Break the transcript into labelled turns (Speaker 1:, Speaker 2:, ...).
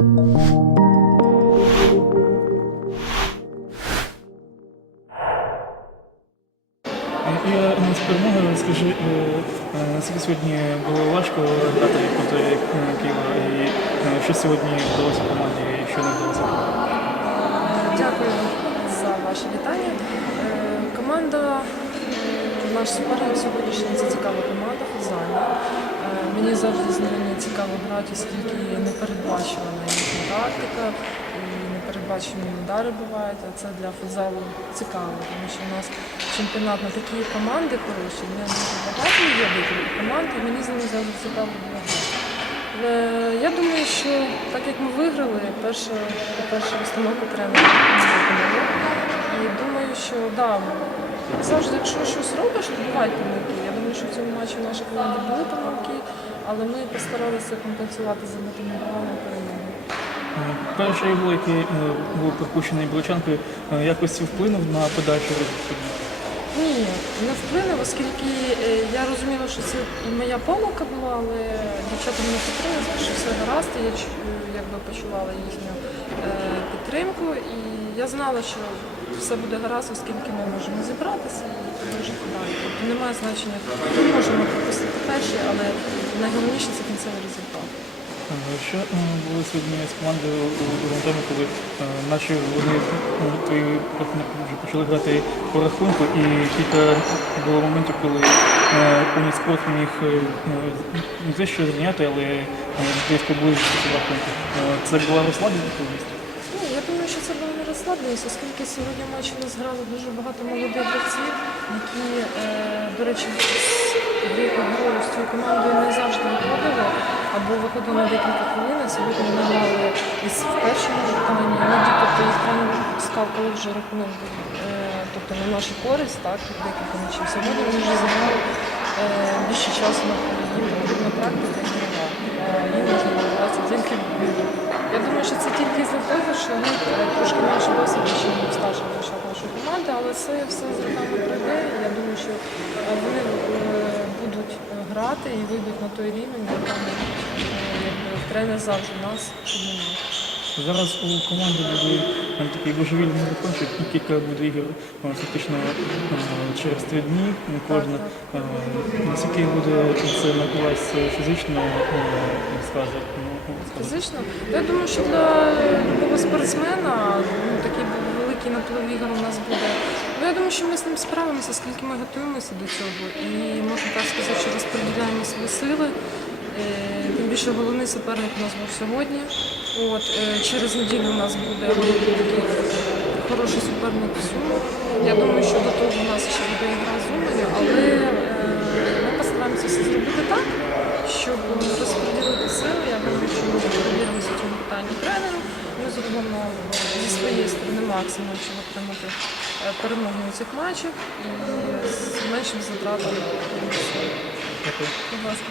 Speaker 1: Е, з перемогою скажи, е, е, наскільки сьогодні було важко грати проти Києва і що сьогодні вдалося команді і що не вдалося?
Speaker 2: Дякую за ваше вітання. Команда, наш суперник сьогоднішній це цікава команда, футзальна. Мені завжди з ними цікаво грати, оскільки непередбачувана їхня тактика і непередбачені удари бувають, а це для футзалу цікаво, тому що у нас чемпіонат на такі команди хороші, не дуже багато є декілька команд, і мені з ними завжди цікаво було грати. Я думаю, що так як ми виграли, перша, перша установка тренера. І думаю, що да, завжди, якщо щось робиш, бувають помилки. Я думаю, що в цьому матчі в нашій команді були помилки, але ми постаралися компенсувати за мотивовану перемогу.
Speaker 1: Е, Перший гол, який е, був пропущений Білочанкою, е, якось вплинув на подальшу розвитку.
Speaker 2: Ні, не вплинув, оскільки я розуміла, що це і моя помилка була, але дівчата мене підтримали, що все гаразд, і я якби почувала їхню підтримку. І я знала, що все буде гаразд, оскільки ми можемо зібратися і продовжити далі. Тобто немає значення, ми можемо пропустити перший, але найголовніше це кінцевий результат.
Speaker 1: Е, Що е, було сьогодні з командою у другому коли е, наче вони твої вже почали грати по рахунку, і кілька було моментів, коли Уніт спорт міг е, е, не те, що зайняти, але е, десь поближити до рахунку. Е, Це була розслаблена
Speaker 2: було не розслабленість, оскільки сьогодні в матчі у нас грали дуже багато молодих гравців, які, е, до речі, з грою з цією командою не завжди виходили, або виходили на декілька хвилин, сьогодні вони грали і в першому питанні. Іноді, тобто їх тренер сказав, коли вже рахунок е, тобто на нашу користь, так, декілька м'ячів. Сьогодні вони вже заграли е, більше часу на гра. Е, Їм можна відбуватися тільки в бою. Я думаю, що це тільки з-за того, що вони е, трошки менше досвіду, ніж старших дівчат нашої це все з роками пройде. І Я думаю, що е, вони е, будуть е, грати і вийдуть на той рівень, якби, тренер завжди нас піднімає.
Speaker 1: Зараз у команди буде такий божевільний марафон, що кілька буде ігор фактично через три дні кожна. Наскільки буде це на вас фізично сказати? Ну, сказати?
Speaker 2: Фізично? Я думаю, що для любого спортсмена ну, такий великий наплив ігор у нас буде. Думаю, що ми з ним справимося, оскільки ми готуємося до цього. І можна так сказати, що розподіляємо свої сили. Е, Тим більше головний суперник у нас був сьогодні. От, е, через неділю у нас буде такий хороший суперник Суму. Я думаю, що до того у нас ще буде ігра з Умані, але е, ми постараємося все зробити так, щоб розподілити сили. Я думаю, що ми перевіримося цьому питанні тренеру. Ми зробимо зі своєї сторони максимум, щоб отримати перемогу у цих матчах і з меншим затратом.
Speaker 1: Дякую.
Speaker 2: Будь ласка.